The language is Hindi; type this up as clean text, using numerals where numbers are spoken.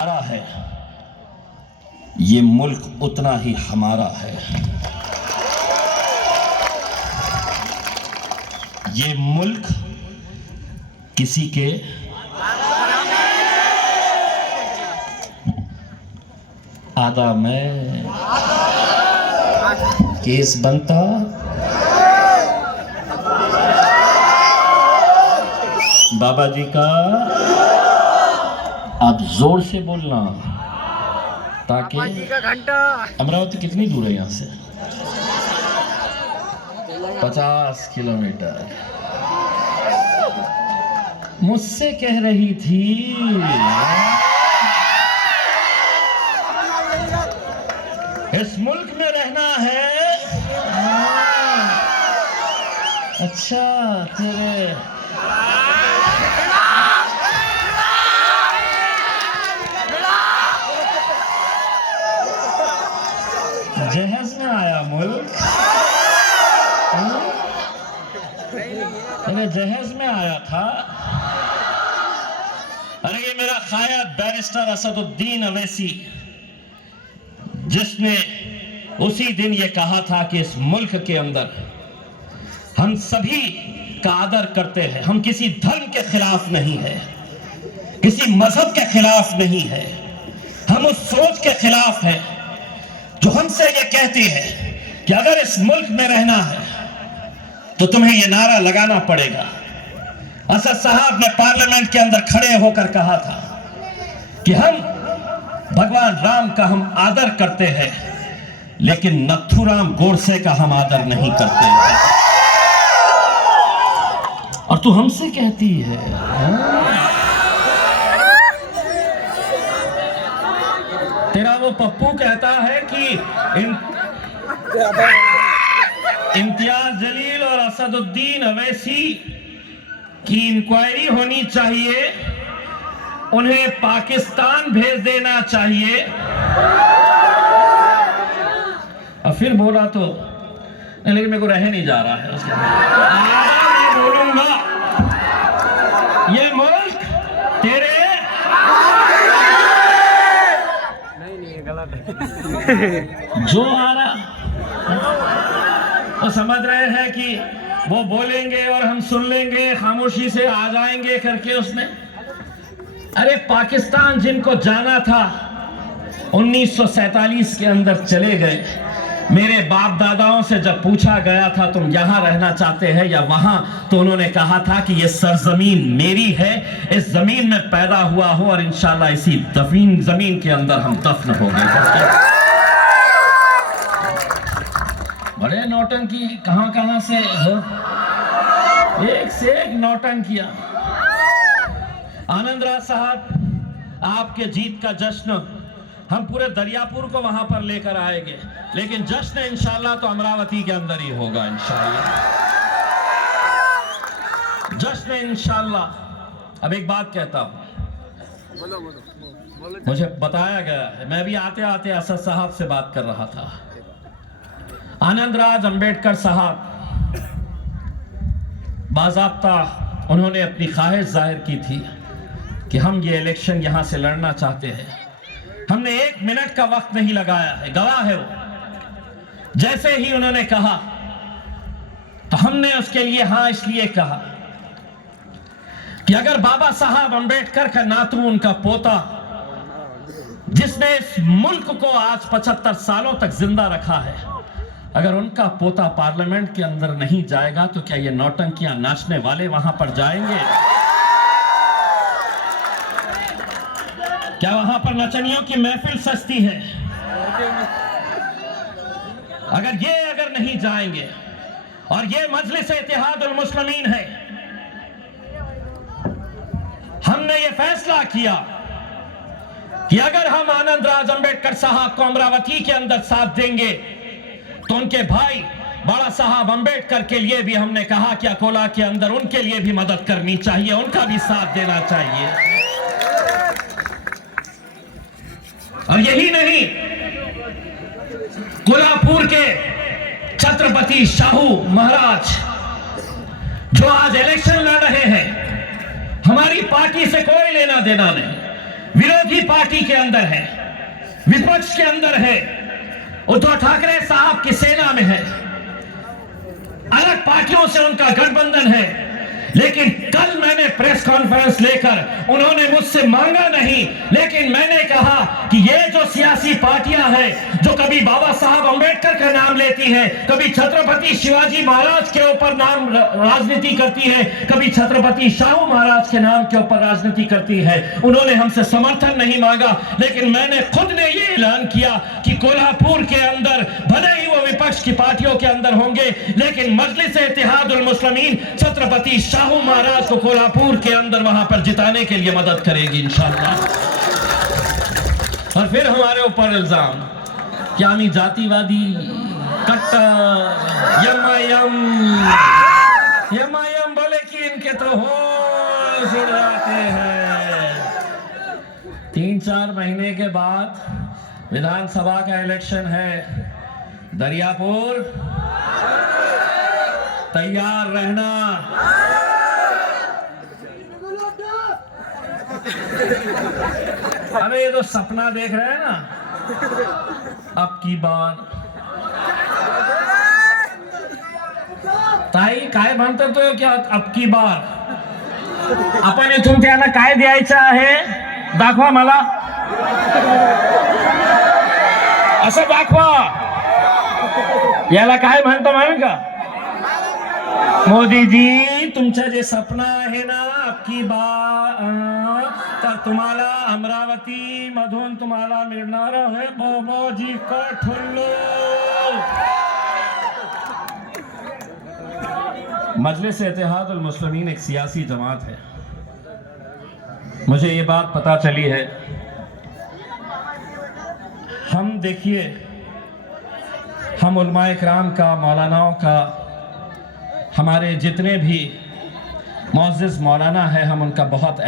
हमारा है, ये मुल्क उतना ही हमारा है। ये मुल्क किसी के आधा में केस बनता, बाबा जी का आप जोर से बोलना ताकि अमरावती कितनी दूर है यहाँ से? 50 किलोमीटर। मुझसे कह रही थी इस मुल्क में रहना है। अच्छा तेरे जहेज में आया मुल्क, अरे जहेज में आया था। अरे ये मेरा खाया बैरिस्टर असदुद्दीन अवैसी, जिसने उसी दिन ये कहा था कि इस मुल्क के अंदर हम सभी का आदर करते हैं, हम किसी धर्म के खिलाफ नहीं है, किसी मजहब के खिलाफ नहीं है, हम उस सोच के खिलाफ है जो हमसे ये कहती है कि अगर इस मुल्क में रहना है तो तुम्हें ये नारा लगाना पड़ेगा। असद साहब ने पार्लियामेंट के अंदर खड़े होकर कहा था कि हम भगवान राम का हम आदर करते हैं, लेकिन नथुराम गोडसे का हम आदर नहीं करते हैं। और तू हमसे कहती है तेरा वो पप्पू कहता है कि इम्तियाज जलील और असदुद्दीन अवैसी की इंक्वायरी होनी चाहिए, उन्हें पाकिस्तान भेज देना चाहिए। और फिर बोला तो लेकिन मेरे को रह नहीं जा रहा है उसके मैं बोलूंगा ये मुल्क तेरे जो आ रहा तो समझ रहे हैं कि वो बोलेंगे और हम सुन लेंगे, खामोशी से आ जाएंगे करके उसमें। अरे पाकिस्तान जिनको जाना था 1947 के अंदर चले गए। मेरे बाप दादाओं से जब पूछा गया था तुम यहां रहना चाहते हैं या वहां, तो उन्होंने कहा था कि ये सरजमीन मेरी है, इस जमीन में पैदा हुआ हो और इंशाल्लाह इसी जमीन के अंदर हम दफन हो गए। बड़े नौटंकी कहां से हो, एक से एक नौटंकियां। आनंदराज साहब, आपके जीत का जश्न हम पूरे दरियापुर को वहां पर लेकर आएंगे, लेकिन जश्न इंशाल्लाह तो अमरावती के अंदर ही होगा। इंशाल्लाह जश्न इंशाल्लाह। अब एक बात कहता हूं, मुझे बताया गया है, मैं भी आते आते असद साहब से बात कर रहा था। आनंदराज अंबेडकर साहब बाज़ाब्ता उन्होंने अपनी ख्वाहिश जाहिर की थी कि हम ये इलेक्शन यहां से लड़ना चाहते हैं। हमने 1 मिनट का वक्त नहीं लगाया है, गवाह है वो। जैसे ही उन्होंने कहा तो हमने उसके लिए हां इसलिए कहा कि अगर बाबा साहब अंबेडकर का नातू, उनका पोता, जिसने इस मुल्क को आज 75 सालों तक जिंदा रखा है, अगर उनका पोता पार्लियामेंट के अंदर नहीं जाएगा तो क्या ये नौटंकियां नाचने वाले वहां पर जाएंगे? क्या वहां पर नचनियों की महफिल सस्ती है? अगर नहीं जाएंगे, और ये मजलिस इत्तेहादुल मुस्लिमीन है, हमने ये फैसला किया कि अगर हम आनंदराज अंबेडकर साहब को अमरावती के अंदर साथ देंगे तो उनके भाई बड़ा साहब अंबेडकर के लिए भी हमने कहा कि अकोला के अंदर उनके लिए भी मदद करनी चाहिए, उनका भी साथ देना चाहिए। और यही नहीं, कोल्हापुर के छत्रपति शाहू महाराज जो आज इलेक्शन लड़ रहे हैं, हमारी पार्टी से कोई लेना देना नहीं, विरोधी पार्टी के अंदर है, विपक्ष के अंदर है, उद्धव ठाकरे साहब की सेना में है, अलग पार्टियों से उनका गठबंधन है। लेकिन कल मैंने प्रेस कॉन्फ्रेंस लेकर उन्होंने मुझसे मांगा नहीं, लेकिन मैंने कहा कि ये जो सियासी पार्टियां हैं जो कभी बाबा साहब अंबेडकर का नाम लेती हैं, कभी छत्रपति शिवाजी महाराज के ऊपर नाम राजनीति करती है, कभी छत्रपति शाहू महाराज के नाम के ऊपर राजनीति करती है, उन्होंने हमसे समर्थन नहीं मांगा। लेकिन मैंने खुद ने ये ऐलान किया कि कोल्हापुर के अंदर भले ही वो विपक्ष की पार्टियों के अंदर होंगे, लेकिन मजलिस-ए-इत्तेहादुल मुस्लिमीन छत्रपति शाहू महाराज को कोल्हापुर के अंदर वहां पर जिताने के लिए मदद करेगी इंशाअल्लाह। और फिर हमारे ऊपर इल्जाम कि हम जातिवादी कट्टर एमआईएम बोले कि इनके तो होश उड़ जाते हैं। 3-4 महीने के बाद विधानसभा का इलेक्शन है, दरियापुर तैयार रहना। अरे ये तो सपना देख रहे हैं ना, अब की बार ताई काय म्हणतो तो क्या अब की बार आपण इथून त्यांना काय द्यायचं आहे दाखवा मला, असं दाखवा। याला काय म्हणतो माहिती का? मोदी जी तुमचं जे सपना आहे ना अबकी बार, तर तुम्हाला अमरावती मधून तुम्हाला मिळणार आहे बाबाजी का ठुल्लू। मजलिस-ए-इत्तेहादुल मुस्लिमीन एक सियासी जमात है। मुझे ये बात पता चली है। हम देखिए, हम उलमाए किराम का, मौलानाओं का, हमारे जितने भी मुअज़्ज़िज़ मौलाना है, हम उनका बहुत